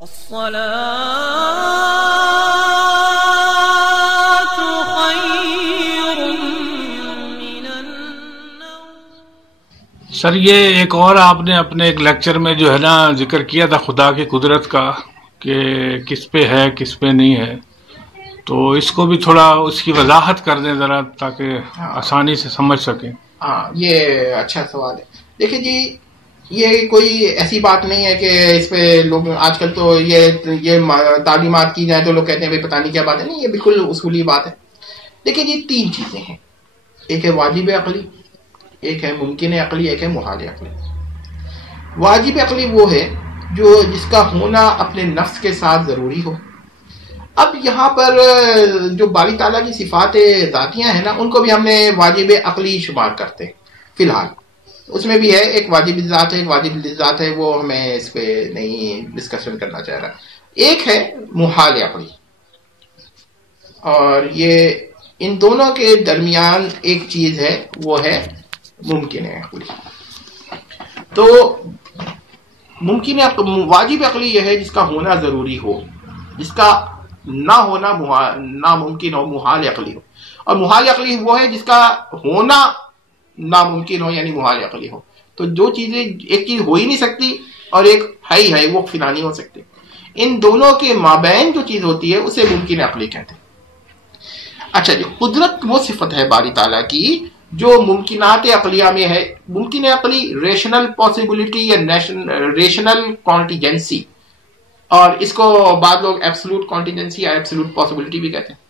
الصلاة خير من النوم. سر یہ ایک اور آپ نے اپنے ایک لیکچر میں جو ہے نا ذکر کیا تھا خدا کی قدرت کا کہ کس پہ ہے کس پہ نہیں ہے، تو اس کو بھی تھوڑا اس کی وضاحت کر دیں ذرا تاکہ آسانی سے سمجھ سکیں. ہاں، یہ اچھا سوال ہے. دیکھیں جی، یہ کوئی ایسی بات نہیں ہے کہ اس پہ لوگ آج کل تو یہ تعلیمات کی جائیں تو لوگ کہتے ہیں بھائی پتہ نہیں کیا بات ہے. نہیں، یہ بالکل اصولی بات ہے. دیکھیں جی، تین چیزیں ہیں. ایک ہے واجب عقلی، ایک ہے ممکن عقلی، ایک ہے محال عقلی. واجب عقلی وہ ہے جس کا ہونا اپنے نفس کے ساتھ ضروری ہو. اب یہاں پر جو باری تعالیٰ کی صفات ذاتیاں ہیں نا، ان کو بھی ہم نے واجب عقلی شمار کرتے ہیں. فی الحال اس میں بھی ہے ایک واجب ذات ہے، ایک واجب ذات ہے، وہ ہمیں اس پہ نہیں ڈسکشن کرنا چاہ رہا. ایک ہے محال عقلی، اور یہ ان دونوں کے درمیان ایک چیز ہے، وہ ہے ممکن عقلی. تو واجب عقلی یہ ہے جس کا ہونا ضروری ہو، جس کا نہ ہونا ناممکن ہو، محال عقلی ہو. اور محال عقلی وہ ہے جس کا ہونا ناممکن ہو، یعنی محال عقلی ہو. تو جو چیزیں ایک چیز ہو ہی نہیں سکتی اور ایک ہے وہ فنا نہیں ہو سکتی، ان دونوں کے مابین جو چیز ہوتی ہے اسے ممکن عقلی کہتے ہیں. اچھا جی، قدرت وہ صفت ہے باری تعالیٰ کی جو ممکنات عقلیہ میں ہے. ممکن عقلی ریشنل پاسبلٹی یا ریشنل کانٹیجنسی، اور اس کو بعض لوگ ایبسلوٹ کانٹیجنسی یا ایبسلوٹ پاسبلٹی بھی کہتے ہیں.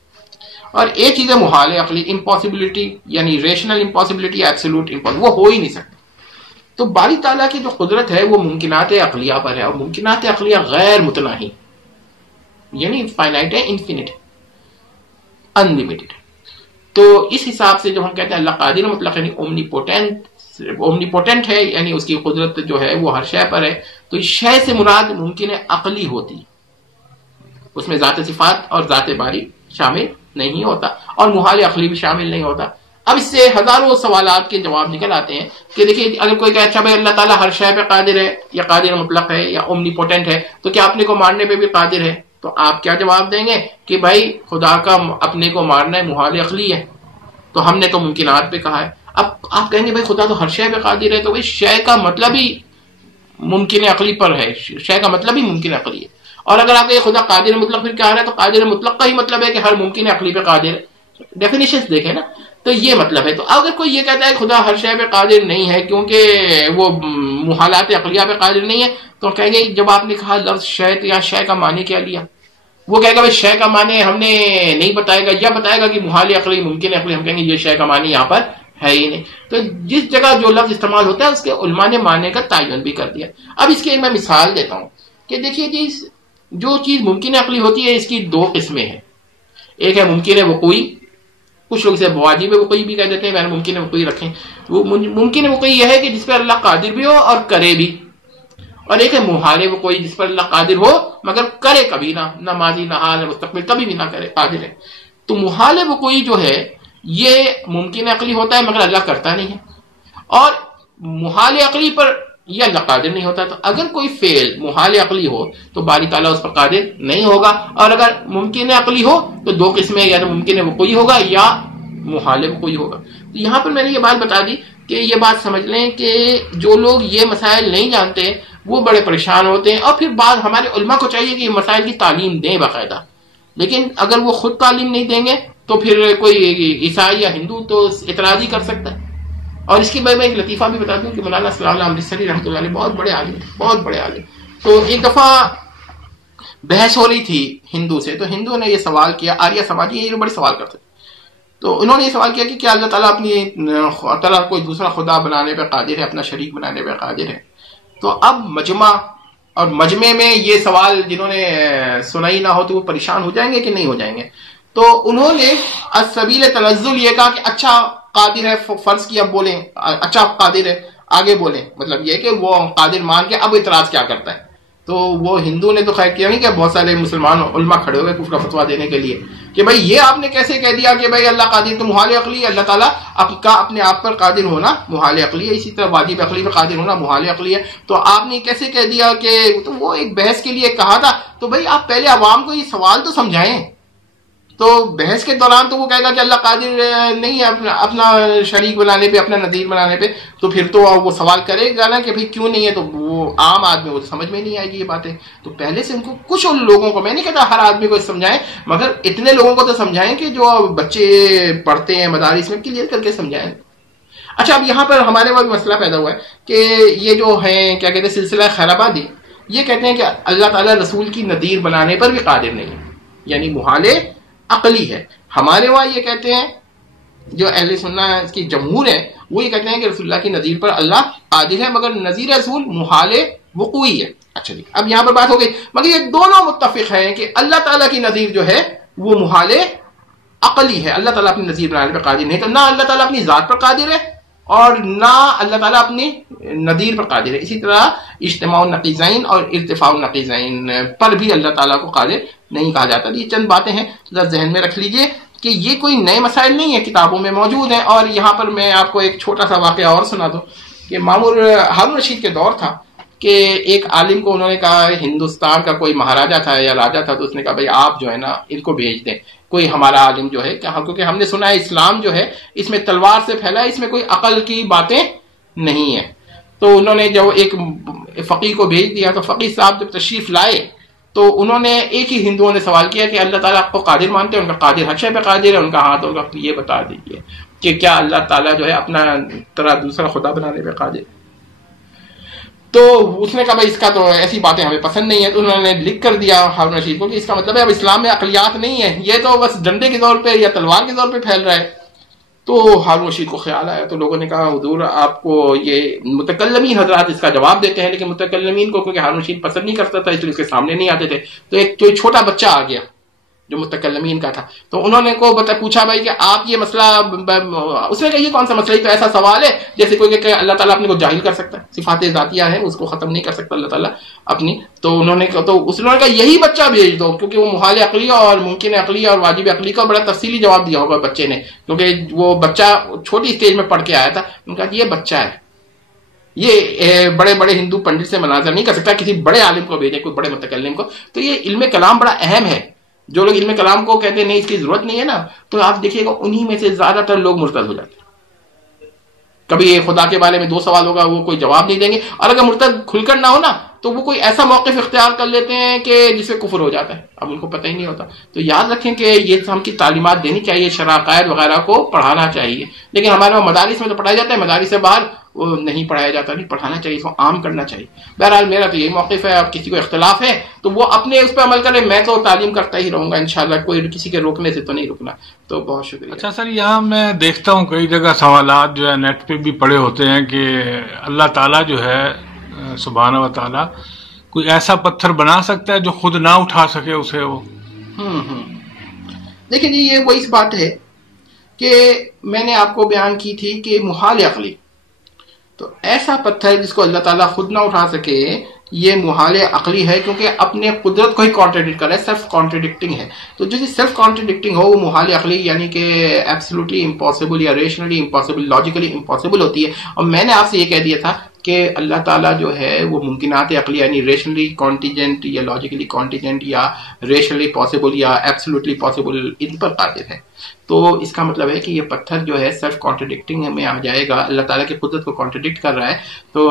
اور ایک چیز ہے محال عقلی، امپاسبلٹی، یعنی ریشنل امپاسبلٹی یا ایبسلوٹ امپاسبلٹی، وہ ہو ہی نہیں سکتے. تو باری تعالیٰ کی جو قدرت ہے وہ ممکنات عقلیہ پر ہے، اور ممکنات عقلیہ غیر متناہی، یعنی فائنائٹ ہے، انفینٹ، انلمیٹڈ. تو اس حساب سے جو ہم کہتے ہیں اللہ قادر مطلق یعنی اومنیپوٹنٹ ہے، یعنی اس کی قدرت جو ہے وہ ہر شے پر ہے. تو اس شے سے مراد ممکن عقلی ہوتی، اس میں ذات صفات اور ذات باری شامل نہیں ہوتا، اور محال عقلی بھی شامل نہیں ہوتا. اب اس سے ہزاروں سوالات کے جواب نکل آتے ہیں کہ دیکھیے، اگر کوئی کہے اچھا بھائی اللہ تعالیٰ ہر شے پہ قادر ہے، یا قادر مطلق ہے، یا اومنیپوٹنٹ ہے، تو کیا اپنے کو مارنے پہ بھی قادر ہے؟ تو آپ کیا جواب دیں گے کہ بھائی خدا کا اپنے کو مارنا ہے محال عقلی ہے، تو ہم نے تو ممکنات پہ کہا ہے. اب آپ کہیں گے بھائی خدا تو ہر شے پہ قادر ہے، تو بھائی شے کا مطلب ہی ممکن عقلی پر ہے، شے کا مطلب ہی ممکن عقلی ہے. اور اگر آپ کہیں خدا قادر مطلق پھر کیا ہے، تو قادر مطلق کا ہی مطلب ہے کہ ہر ممکن عقلی پہ قادر ہے. ڈیفینیشن دیکھیں نا، تو یہ مطلب ہے. تو اگر کوئی یہ کہتا ہے خدا ہر شے پہ قادر نہیں ہے کیونکہ وہ محالات عقلیہ پہ قادر نہیں ہے، تو کہیں گے جب آپ نے کہا لفظ شے، تو یہاں شے کا معنی کیا لیا؟ وہ کہے گا بھائی شے کا معنی ہم نے نہیں بتائے گا، یا بتائے گا کہ محال عقلی ممکن عقلی، ہم کہیں گے یہ شے کا معنی یہاں پر ہے ہی نہیں. تو جس جگہ جو لفظ استعمال ہوتا ہے اس کے علماء نے معنی کا تعین بھی کر دیا. اب اس کی میں مثال دیتا ہوں کہ دیکھیے جی، جو چیز ممکن عقلی ہوتی ہے اس کی دو قسمیں ہیں. ایک ہے ممکن وقوعی، کچھ لوگ اسے واجب وقوعی بھی کہہ دیتے ہیں، ممکن وقوعی رکھیں. وہ ممکن وقوعی یہ ہے کہ جس پر اللہ قادر بھی ہو اور کرے بھی. اور ایک ہے محال وقوعی، جس پر اللہ قادر ہو مگر کرے کبھی نہ ماضی نہ حال نہ مستقبل، کبھی بھی نہ کرے، قادر ہے. تو محال وقوعی جو ہے یہ ممکن عقلی ہوتا ہے مگر اللہ کرتا نہیں ہے، اور محال عقلی پر یہ اللہ قادر نہیں ہوتا. تو اگر کوئی فعل محال عقلی ہو تو باری تعالیٰ اس پر قادر نہیں ہوگا، اور اگر ممکن عقلی ہو تو دو قسمیں، یا تو ممکن وقوعی ہوگا یا محال وقوعی ہوگا. تو یہاں پر میں نے یہ بات بتا دی کہ یہ بات سمجھ لیں کہ جو لوگ یہ مسائل نہیں جانتے وہ بڑے پریشان ہوتے ہیں. اور پھر بعد ہمارے علماء کو چاہیے کہ یہ مسائل کی تعلیم دیں باقاعدہ، لیکن اگر وہ خود تعلیم نہیں دیں گے تو پھر کوئی عیسائی یا ہندو تو اعتراض ہی کر سکتا ہے. اور اس کی میں ایک لطیفہ بھی بتا دوں کہ مولانا صلی اللہ امرتسری رحمۃ اللہ علیہ بہت بڑے عالم تھے، بہت بڑے عالم. تو ایک دفعہ بحث ہو رہی تھی ہندو سے، تو ہندو نے یہ سوال کیا، آریہ سماجی یہ بڑے سوال کرتے تھے. تو انہوں نے یہ سوال کیا کہ کیا اللہ تعالیٰ تعالیٰ کوئی دوسرا خدا بنانے پہ قادر ہے، اپنا شریک بنانے پہ قادر ہے؟ تو اب مجمع میں یہ سوال جنہوں نے سنا ہی نہ ہو تو وہ پریشان ہو جائیں گے کہ نہیں ہو جائیں گے. تو انہوں نے السبیل تنزل یہ کہا کہ اچھا قادر ہے، فرض کی، اب بولیں اچھا قادر ہے، آگے بولیں. مطلب یہ کہ وہ قادر مان کے اب اعتراض کیا کرتا ہے. تو وہ ہندو نے تو خیر کیا نہیں کہ بہت سارے مسلمان علماء کھڑے ہو گئے کفر کا فتویٰ دینے کے لیے کہ بھائی یہ آپ نے کیسے کہہ دیا کہ بھائی اللہ قادر، تو محال عقلی ہے، اللہ تعالیٰ کا اپنے آپ پر قادر ہونا محال عقلی ہے، اسی طرح واجب عقلی پر قادر ہونا محال عقلی ہے، تو آپ نے کیسے کہہ دیا کہ تو وہ ایک بحث کے لیے کہا تھا. تو بھائی آپ پہلے عوام کو یہ سوال تو سمجھائیں. تو بحث کے دوران تو وہ کہے گا کہ اللہ قادر نہیں ہے اپنا شریک بنانے پہ، اپنا نظیر بنانے پہ، تو پھر تو وہ سوال کرے گا نا کہ بھئی کیوں نہیں ہے، تو وہ عام آدمی وہ سمجھ میں نہیں آئے گی یہ باتیں. تو پہلے سے ان کو کچھ ان لوگوں کو، میں نہیں کہتا ہر آدمی کو سمجھائیں، مگر اتنے لوگوں کو تو سمجھائیں کہ جو بچے پڑھتے ہیں مدارس میں کلیئر کر کے سمجھائیں. اچھا اب یہاں پر ہمارے وہاں مسئلہ پیدا ہوا ہے کہ یہ جو ہیں کیا کہتے ہیں سلسلہ خیرآبادی، یہ کہتے ہیں کہ اللہ تعالیٰ رسول کی نظیر بنانے پر بھی قادر نہیں ہے، یعنی محال عقلی ہے. ہمارے وہاں یہ کہتے ہیں جو اہل سنت کی جمہور ہے وہ یہ کہتے ہیں کہ رسول اللہ کی نظیر پر اللہ قادر ہے، مگر نظیر رسول محال وقوعی ہے. اچھا جی اب یہاں پر بات ہو گئی، مگر یہ دونوں متفق ہیں کہ اللہ تعالیٰ کی نظیر جو ہے وہ محال عقلی ہے، اللہ تعالیٰ اپنی نظیر بنانے پر قادر نہیں. تو نہ اللہ تعالیٰ اپنی ذات پر قادر ہے اور نہ اللہ تعالیٰ اپنی نظیر پر قادر ہے. اسی طرح اجتماع النقیضین اور ارتفاع النقیضین پر بھی اللہ تعالیٰ کو قادر نہیں کہا جاتا. یہ چند باتیں ہیں ذرا ذہن میں رکھ لیجئے کہ یہ کوئی نئے مسائل نہیں ہیں، کتابوں میں موجود ہیں. اور یہاں پر میں آپ کو ایک چھوٹا سا واقعہ اور سنا دوں کہ مامور ہارون رشید کے دور تھا کہ ایک عالم کو انہوں نے کہا، ہندوستان کا کوئی مہاراجا تھا یا راجا تھا، تو اس نے کہا بھائی آپ جو ہے نا ان کو بھیج دیں کوئی ہمارا عالم جو ہے، کیونکہ ہم نے سنا ہے اسلام جو ہے اس میں تلوار سے پھیلا ہے، اس میں کوئی عقل کی باتیں نہیں ہیں. تو انہوں نے جب ایک فقیہ کو بھیج دیا تو فقیہ صاحب جب تشریف لائے تو انہوں نے ایک ہی ہندوؤں نے سوال کیا کہ اللہ تعالیٰ آپ کو قادر مانتے ہیں؟ ان کا قادر ہر شے پہ قادر ہے. ان کا ہاتھ ہوگا یہ بتا دیجیے کہ کیا اللہ تعالیٰ جو ہے اپنا طرح دوسرا خدا بنانے پہ قادر؟ تو اس نے کہا بھائی اس کا تو ایسی باتیں ہمیں پسند نہیں ہے. تو انہوں نے لکھ کر دیا ہارون رشید کو کہ اس کا مطلب ہے اب اسلام میں عقلیات نہیں ہے، یہ تو بس ڈنڈے کے طور پہ یا تلوار کے طور پہ پھیل رہا ہے. تو ہارون رشید کو خیال آیا، تو لوگوں نے کہا حضور آپ کو یہ متکلمین حضرات اس کا جواب دیتے ہیں، لیکن متکلمین کو کیونکہ ہارون رشید پسند نہیں کرتا تھا اس لیے اس کے سامنے نہیں آتے تھے. تو ایک کوئی چھوٹا بچہ آ گیا جو متکلمین کا تھا، تو انہوں نے کو پوچھا بھائی کہ آپ یہ مسئلہ، اس نے کہا یہ کون سا مسئلہ، تو ایسا سوال ہے جیسے کوئی کہ اللہ تعالیٰ اپنے کو جاہل کر سکتا ہے، صفات ذاتیہ ہیں اس کو ختم نہیں کر سکتا اللہ تعالیٰ اپنی. تو انہوں نے کہا یہی بچہ بھیج دو، کیونکہ وہ محال عقلی اور ممکن عقلی اور واجب عقلی کا بڑا تفصیلی جواب دیا ہوگا بچے نے، کیونکہ وہ بچہ چھوٹی اسٹیج میں پڑھ کے آیا تھا. ان کا یہ بچہ ہے، یہ بڑے بڑے ہندو پنڈت سے مناظر نہیں کر سکتا، کسی بڑے عالم کو بھیجے، کوئی بڑے متکلم کو. تو یہ علم کلام بڑا اہم ہے. جو لوگ علم کلام کو کہتے ہیں نہیں اس کی ضرورت نہیں ہے نا، تو آپ دیکھیے گا انہی میں سے زیادہ تر لوگ مرتد ہو جاتے ہیں. کبھی خدا کے بارے میں 2 سوال ہوگا وہ کوئی جواب نہیں دیں گے، اور اگر مرتد کھل کر نہ ہونا تو وہ کوئی ایسا موقف اختیار کر لیتے ہیں کہ جس سے کفر ہو جاتا ہے، اب ان کو پتہ ہی نہیں ہوتا. تو یاد رکھیں کہ یہ ہم کی تعلیمات دینی چاہیے، شرع عقائد وغیرہ کو پڑھانا چاہیے، لیکن ہمارے وہاں مدارس میں تو پڑھایا جاتا ہے، مدارس سے باہر وہ نہیں پڑھایا جاتا، نہیں پڑھانا چاہیے، اس کو عام کرنا چاہیے. بہرحال میرا تو یہی موقف ہے. اب کسی کو اختلاف ہے تو وہ اپنے اس پہ عمل کرے، میں تو تعلیم کرتا ہی رہوں گا انشاءاللہ، کوئی کسی کے روکنے سے تو نہیں رکنا. تو بہت شکریہ. اچھا سر، یہاں میں دیکھتا ہوں کئی جگہ سوالات جو ہے نیٹ پہ بھی پڑے ہوتے ہیں کہ اللہ تعالیٰ جو ہے سبحانہ و تعالیٰ کوئی ایسا پتھر بنا سکتا ہے جو خود نہ اٹھا سکے اسے وہ. دیکھیں جی یہ وہ اس بات ہے کہ میں نے آپ کو بیان کی تھی کہ محال عقلی، تو ایسا پتھر جس کو اللہ تعالیٰ خود نہ اٹھا سکے یہ محال عقلی ہے، کیونکہ اپنے قدرت کو ہی کانٹرڈکٹ کر رہا ہے، سیلف کانٹرڈکٹنگ ہے. تو جو سیلف کانٹرڈکٹنگ ہو وہ محال عقلی یعنی کہ ایبسولوٹلی امپاسبل یا ریشنلی امپاسبل، لاجیکلی امپاسبل ہوتی ہے. اور میں نے آپ سے یہ کہہ دیا تھا کہ اللہ تعالیٰ جو ہے وہ ممکنات عقلی یعنی ریشنلی کانٹیجنٹ یا لاجیکلی کانٹیجنٹ یا ریشنلی پاسبل یا ایبسولوٹلی پاسبل ان پر قادر ہے. تو اس کا مطلب ہے کہ یہ پتھر جو ہے سیلف کانٹرڈکٹنگ میں آ جائے گا، اللہ تعالیٰ کی قدرت کو کانٹرڈکٹ کر رہا ہے. تو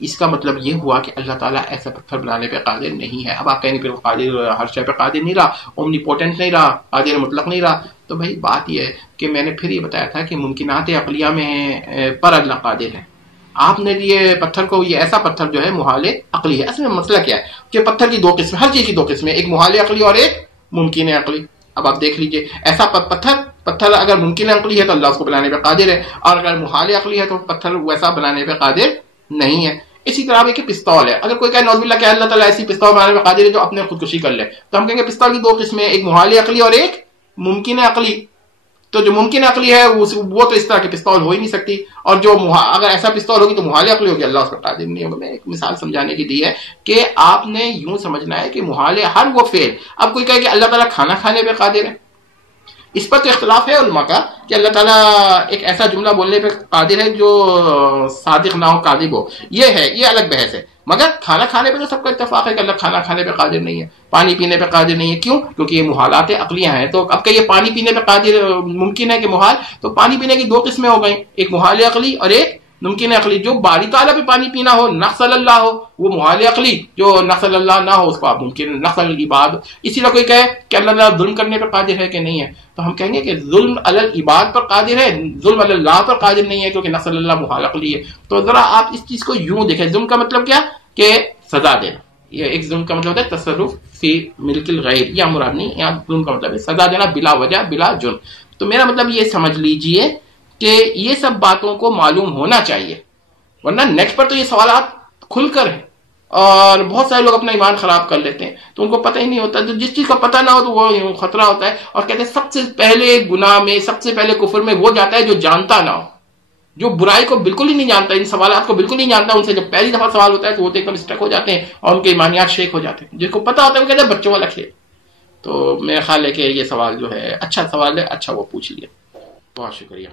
اس کا مطلب یہ ہوا کہ اللہ تعالیٰ ایسا پتھر بنانے پہ قادر نہیں ہے. اب آپ کہیں گے پھر قادر ہر شے پہ قادر نہیں رہا، اومنی پوٹنٹ نہیں رہا، قادر مطلق نہیں رہا. تو بھائی بات یہ ہے کہ میں نے پھر یہ بتایا تھا کہ ممکنات عقلیہ میں پر اللہ قادر ہے. آپ نے یہ پتھر کو، یہ ایسا پتھر جو ہے محال عقلی ہے. اصل میں مسئلہ کیا ہے کہ پتھر کی 2 قسمیں، ہر چیز کی 2 قسمیں، ایک محال عقلی اور ایک ممکن عقلی. اب آپ دیکھ لیجئے ایسا پتھر اگر ممکن عقلی ہے تو اللہ اس کو بنانے پہ قادر ہے، اور اگر محال عقلی ہے تو پتھر ویسا بنانے پہ قادر نہیں ہے. اسی طرح اب ایک پستول ہے، اگر کوئی کہے نعوذ باللہ کہ اللہ تعالیٰ ایسی پستول بنانے پہ قادر ہے جو اپنے خودکشی کر لے، تو ہم کہیں گے پستول کی 2 قسمیں، ایک محال عقلی اور ایک ممکن عقلی. تو جو ممکن عقلی ہے وہ تو اس طرح کی پستول ہو ہی نہیں سکتی، اور جو اگر ایسا پستول ہوگی تو محال عقلی ہوگی، اللہ اس کا قادر نہیں ہوگا۔ میں ایک مثال سمجھانے کی دی ہے کہ آپ نے یوں سمجھنا ہے کہ محال ہر وہ فعل، اب کوئی کہے کہ اللہ تعالیٰ کھانا کھانے پہ قادر ہے، اس پر تو اختلاف ہے علماء کا کہ اللہ تعالیٰ ایک ایسا جملہ بولنے پہ قادر ہے جو صادق نہ ہو کاذب ہو، یہ الگ بحث ہے، مگر کھانا کھانے پہ تو سب کا اتفاق ہے کہ اللہ کھانا کھانے پہ قادر نہیں ہے، پانی پینے پہ قادر نہیں ہے۔ کیوں؟ کیونکہ یہ محالات عقلیاں ہیں۔ تو اب کہ یہ پانی پینے پہ قادر ممکن ہے کہ محال، تو پانی پینے کی دو قسمیں ہو گئیں، ایک محال عقلی اور ایک ممکن عقلی۔ جو باری تعالیٰ پہ پانی پینا ہو، نقص اللہ ہو، وہ محال عقلی، جو نقص اللہ نہ ہو اس کو آپ ممکن نقص العباد۔ اسی طرح کوئی کہے کہ اللہ تعالیٰ ظلم کرنے پہ قادر ہے کہ نہیں ہے، تو ہم کہیں گے کہ ظلم علی العباد پر قادر ہے، ظلم علی اللہ پر قادر نہیں ہے، کیونکہ نقص اللہ محال عقلی ہے۔ تو ذرا آپ اس چیز کو یوں دیکھیں، ظلم کا مطلب کیا کہ سزا دینا، یہ ایک ظلم کا مطلب ہوتا ہے تصرف فی ملک الغیر، یا مراد نہیں، یہاں ظلم کا مطلب ہے سزا دینا بلا وجہ بلا جرم۔ تو میرا مطلب یہ سمجھ لیجئے کہ یہ سب باتوں کو معلوم ہونا چاہیے، ورنہ نیٹ پر تو یہ سوالات کھل کر ہیں، اور بہت سارے لوگ اپنا ایمان خراب کر لیتے ہیں تو ان کو پتہ ہی نہیں ہوتا۔ تو جس چیز کا پتہ نہ ہو تو وہ خطرہ ہوتا ہے، اور کہتے ہیں سب سے پہلے گناہ میں، سب سے پہلے کفر میں وہ جاتا ہے جو جانتا نہ ہو، جو برائی کو بالکل ہی نہیں جانتا، ان سوالات کو بالکل نہیں جانتا، ان سے جب پہلی دفعہ سوال ہوتا ہے تو وہ ایک دم اسٹک ہو جاتے ہیں اور ان کے ایمانیات شیک ہو جاتے ہیں۔ جس کو پتہ ہوتا ہے وہ کہتے ہیں بچوں والا کھیل۔ تو میرا خیال ہے کہ یہ سوال جو ہے اچھا سوال ہے، اچھا وہ پوچھ لیا۔ بہت شکریہ۔